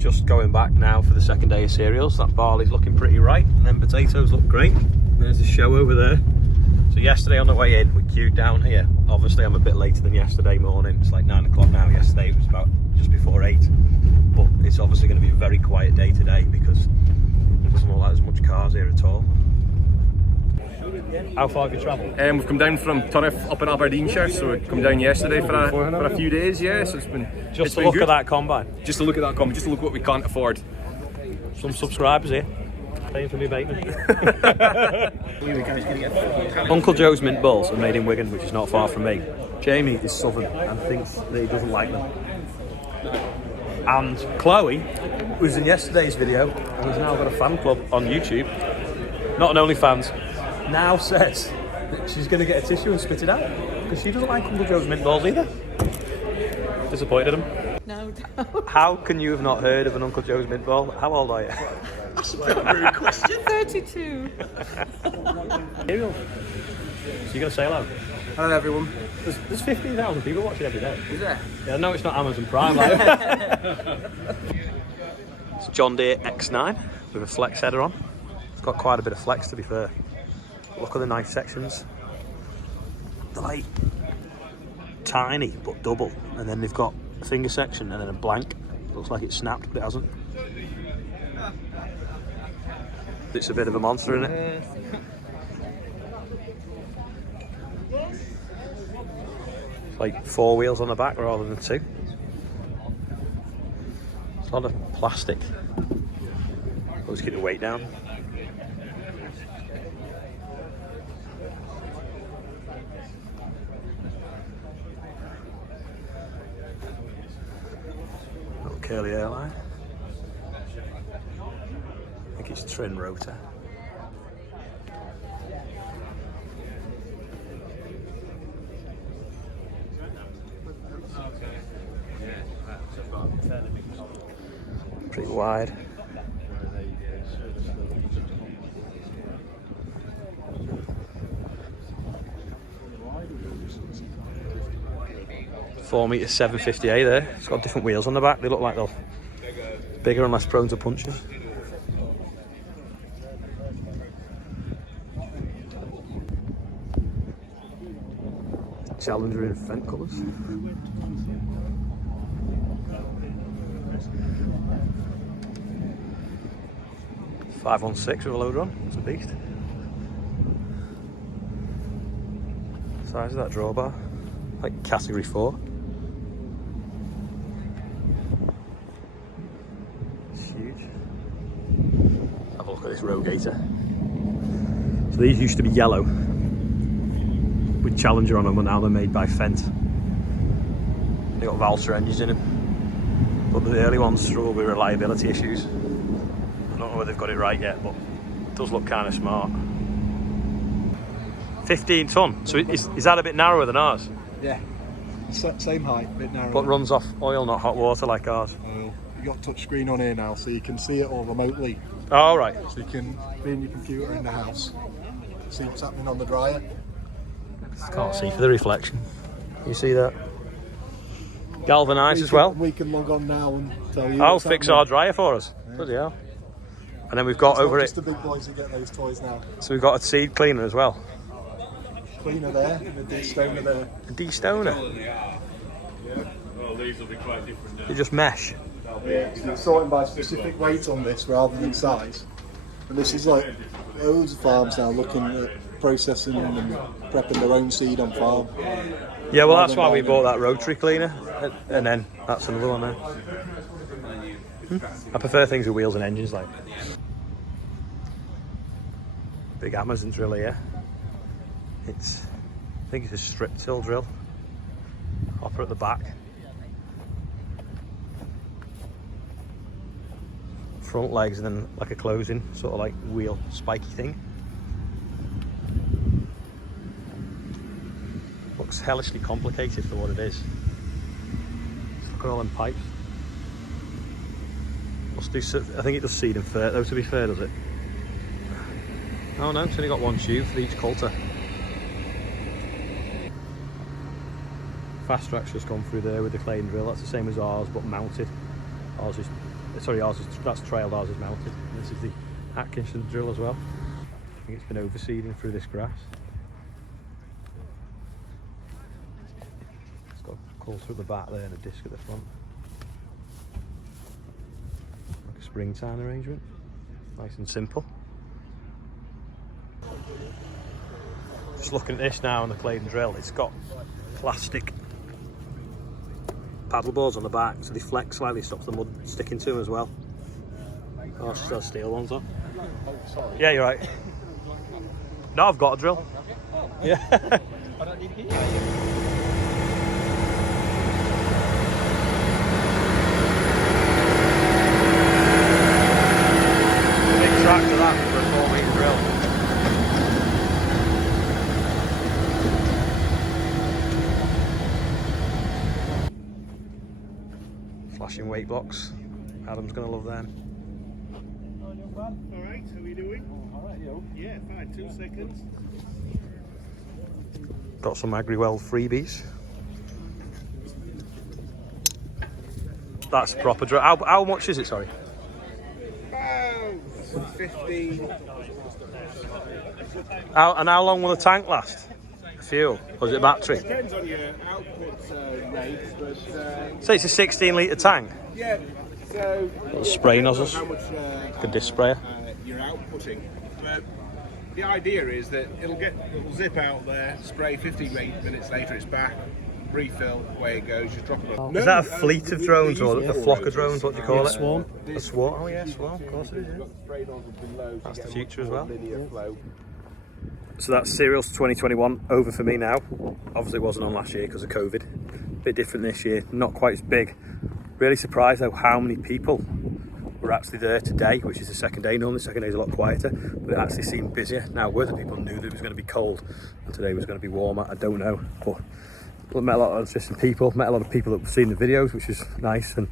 just going back now for the second day of cereals. That barley's looking pretty right, and then potatoes look great. There's the show over there. So yesterday on the way in, we queued down here. Obviously I'm a bit later than yesterday morning. It's like 9 o'clock now. Yesterday it was about just before 8. But it's obviously going to be a very quiet day today because there doesn't look like there's much cars here at all. How far have you travelled? We've come down from Turriff up in Aberdeenshire, so we come down yesterday for a few days, yeah, so it's been Look good. at that combine. Just to look at that combine, just to look at what we can't afford. Some subscribers here. Paying for me bacon. Uncle Joe's mint balls are made in Wigan, which is not far from me. Jamie is southern and thinks that he doesn't like them. And Chloe, who was in yesterday's video and has now got a fan club on YouTube, not an OnlyFans, now says that she's going to get a tissue and spit it out because she doesn't like Uncle Joe's mint balls either. Disappointed him. No. How can you have not heard of an Uncle Joe's mint ball? How old are you? That's a very rude question. 32. So you're going to say hello? Hello everyone. There's 15,000 people watching every day. Is there? Yeah, I know it's not Amazon Prime. Like. It's John Deere X9 with a flex header on. It's got quite a bit of flex, to be fair. Look at the knife sections. They're like tiny but double, and then they've got a finger section and then a blank. Looks like it's snapped, but it hasn't. It's a bit of a monster, isn't it? It's like 4 wheels on the back rather than 2. It's a lot of plastic. Let's keep the weight down. Little curly airline. I think it's trim rotor. Pretty wide. .4 750A there. It's got different wheels on the back. They look like they're bigger and less prone to punctures. Challenger in Fendt colours. .516 with a loader on. It's a beast. Size of that drawbar, like category 4. It's huge. Have a look at this Rogator. So these used to be yellow with Challenger on them, and now they're made by Fendt. They got Valtra engines in them, but the early ones struggle with reliability issues. I don't know whether they've got it right yet, but it does look kind of smart. 15 tonne, so is that a bit narrower than ours? Yeah, same height, a bit narrower. But runs off oil, not hot water like ours. Oil. You've got touch screen on here now, so you can see it all remotely. Oh, right. So you can be in your computer in the house, see what's happening on the dryer. Can't see for the reflection. You see that? Galvanised as well. We can log on now and tell you. Oh, what's fix happening. our dryer for us. Yeah. Bloody hell. And then we've got It's over not it. just the big boys who get those toys now. So we've got a seed cleaner as well. Cleaner there, the de-stoner there. A de-stoner. Well, these will be quite different now. They just mesh. Yeah, so you're sorting by specific weight on this rather than size. And this is like loads of farms now looking at processing and prepping their own seed on farm. Yeah, well that's why we bought that rotary cleaner. And then that's another one there. I prefer things with wheels and engines like. Big Amazon drill here. I think it's a strip till drill. Hopper at the back. Front legs and then like a closing, sort of like wheel spiky thing. Looks hellishly complicated for what it is. Look at all them pipes. Must do. I think it does seed and fert though, to be fair, does it? Oh no, it's only got one tube for each coulter. Fast track's just gone through there with the clay and drill. That's the same as ours, but mounted. Ours is Sorry, that's trailed, ours is mounted. This is the Atkinson drill as well. I think it's been overseeding through this grass. It's got a coulter at the back there and a disc at the front. Like a springtime arrangement. Nice and simple. Just looking at this now on the Claydon drill, it's got plastic paddle boards on the back, so they flex slightly, stops the mud sticking to them as well. Oh, she still steel ones on. Yeah, you're right. No, I've got a drill. Yeah. I don't need heat. Big tractor that for a 4-metre drill. Flashing weight blocks. Adam's going to love them. Alright, how are you doing? Alright, yo. Yeah, fine, 2 seconds. Got some AgriWeld freebies. That's proper drill. How much is it, sorry? About 15. How long will the tank last? Fuel? Or is it battery? Depends on your output rate, but So it's a 16-litre tank? yeah, so Little spray nozzles. how much Like a disc sprayer. you're outputting. But the idea is that it'll zip out there, spray 15 minutes later, it's back, refill, away it goes, just drop it on. Is that a fleet of drones or a flock of drones? What do you call it? Swarm. A swarm? Oh yeah, swarm. Of course it is. Yeah. That's the future as well. So that's Cereals 2021 over for me now. Obviously it wasn't on last year because of COVID. Bit different this year, not quite as big. Really surprised though how many people were actually there today, which is the second day. Normally the second day is a lot quieter, but it actually seemed busier. Now whether people knew that it was going to be cold and today was going to be warmer, I don't know. But met a lot of interesting people, met a lot of people that have seen the videos, which is nice, and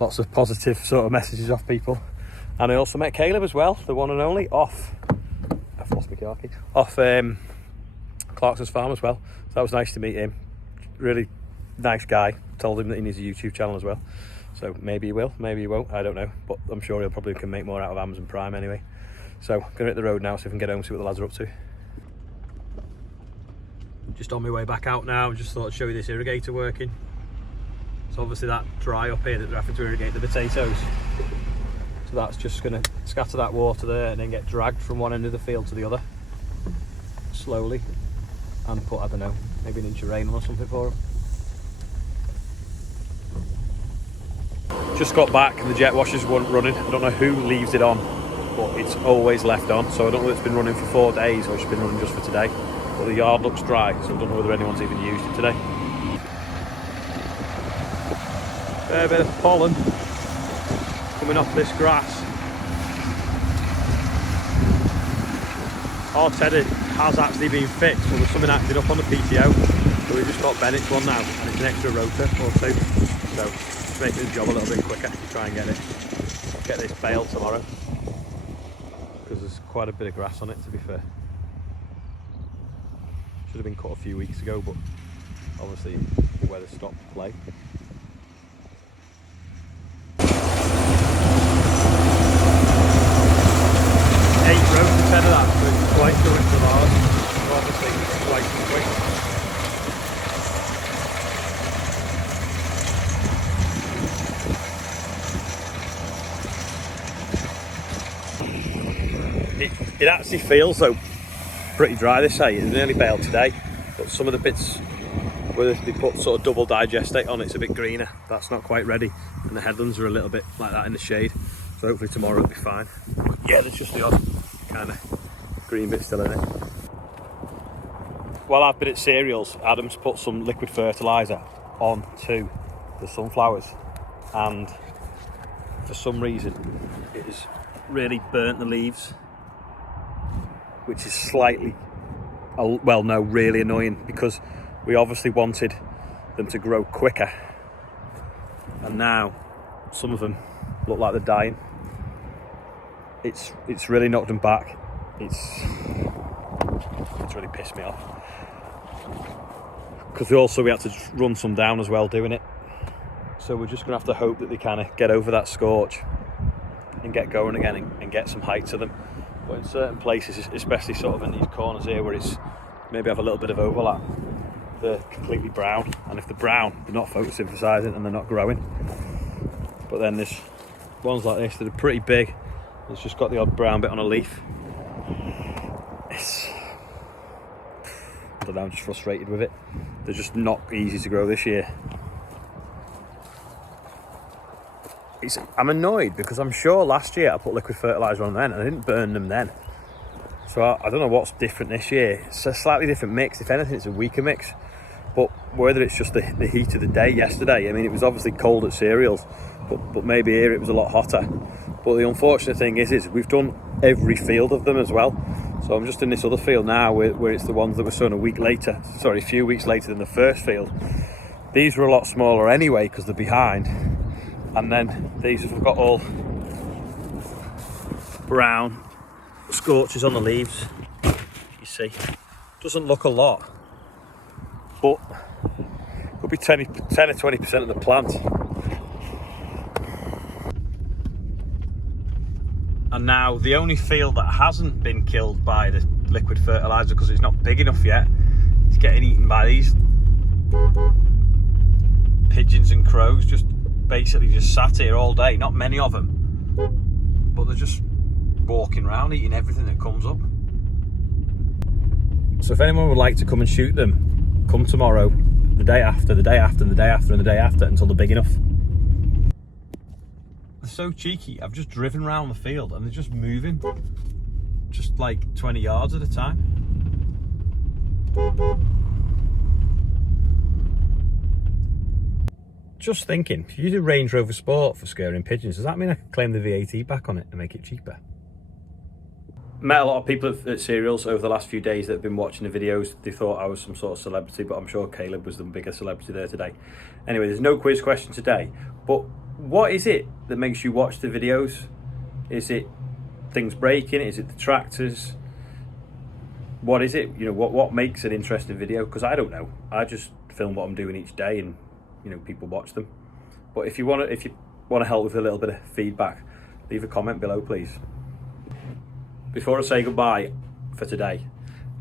lots of positive sort of messages off people. And I also met KALEB as well, the one and only, off Clarkson's farm as well. So that was nice to meet him. Really nice guy. Told him that he needs a YouTube channel as well. So maybe he will, maybe he won't, I don't know. But I'm sure he'll probably can make more out of Amazon Prime anyway. So I'm gonna hit the road now, so we can get home, see what the lads are up to. Just on my way back out now, just thought I'd show you this irrigator working. So obviously that dry up here that they're having to irrigate the potatoes. So that's just going to scatter that water there and then get dragged from one end of the field to the other. Slowly. And put, I don't know, maybe an inch of rain on or something for them. Just got back and the jet washers weren't running. I don't know who leaves it on, but it's always left on. So I don't know if it's been running for 4 days or it's been running just for today. But the yard looks dry, so I don't know whether anyone's even used it today. Fair bit of pollen coming off this grass. Our teddy has actually been fixed, so there's something acting up on the PTO. So we just got Bennett's one now, and it's an extra rotor or two. So it's making the job a little bit quicker to try and get this baled tomorrow. Because there's quite a bit of grass on it, to be fair. Should have been cut a few weeks ago, but obviously the weather stopped play. Instead of that, so it's twice the width of ours, so obviously it's twice the width. It actually feels though pretty dry this day. It's nearly baled today, but some of the bits where they put sort of double digestate on, it's a bit greener. That's not quite ready, and the headlands are a little bit like that in the shade, so hopefully tomorrow it'll be fine. Yeah, there's just the odd kind of green bit still in it. While I've been at Cereals, Adam's put some liquid fertiliser onto the sunflowers, and for some reason it has really burnt the leaves, which is slightly, well no, really annoying, because we obviously wanted them to grow quicker, and now some of them look like they're dying. It's really knocked them back. It's really pissed me off, because we had to run some down as well doing it. So we're just going to have to hope that they kind of get over that scorch and get going again and get some height to them. But in certain places, especially sort of in these corners here where it's maybe have a little bit of overlap, they're completely brown. And if they're brown, they're not photosynthesizing and they're not growing. But then there's ones like this that are pretty big. It's just got the odd brown bit on a leaf. I don't know, I'm just frustrated with it. They're just not easy to grow this year. I'm annoyed because I'm sure last year I put liquid fertiliser on then and I didn't burn them then. So I don't know what's different this year. It's a slightly different mix. If anything, it's a weaker mix. But whether it's just the heat of the day yesterday, I mean, it was obviously cold at cereals, but maybe here it was a lot hotter. But the unfortunate thing is we've done every field of them as well. So I'm just in this other field now where it's the ones that were sown a few weeks later than the first field. These were a lot smaller anyway because they're behind. And then these have got all brown scorches on the leaves. You see, doesn't look a lot, but could be 10 or 20% of the plant. And now the only field that hasn't been killed by the liquid fertiliser because it's not big enough yet, it's getting eaten by these pigeons and crows. Just basically just sat here all day. Not many of them, but they're just walking around eating everything that comes up. So if anyone would like to come and shoot them, come tomorrow, the day after, the day after, and the day after, and the day after, until they're big enough. They're so cheeky. I've just driven around the field and they're just moving, just like 20 yards at a time. Just thinking, if you use a Range Rover Sport for scaring pigeons, does that mean I can claim the VAT back on it and make it cheaper? Met a lot of people at cereals over the last few days that have been watching the videos. They thought I was some sort of celebrity, but I'm sure Caleb was the bigger celebrity there today. Anyway, there's no quiz question today, but what is it that makes you watch the videos? Is it things breaking? Is it the tractors? What is it? You know, what makes an interesting video? Because I don't know. I just film what I'm doing each day and, you know, people watch them. But if you want to help with a little bit of feedback, leave a comment below, please. Before I say goodbye for today,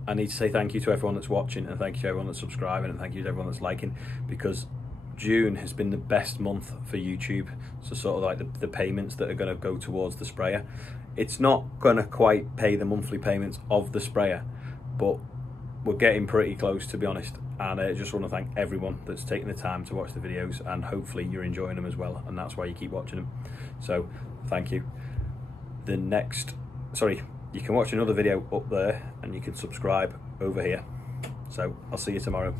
I need to say thank you to everyone that's watching, and thank you to everyone that's subscribing, and thank you to everyone that's liking, because June has been the best month for YouTube. So sort of like the payments that are going to go towards the sprayer. It's not going to quite pay the monthly payments of the sprayer, but we're getting pretty close, to be honest. And I just want to thank everyone that's taken the time to watch the videos, and hopefully you're enjoying them as well, and that's why you keep watching them. So thank you. You can watch another video up there, and you can subscribe over here. So I'll see you tomorrow.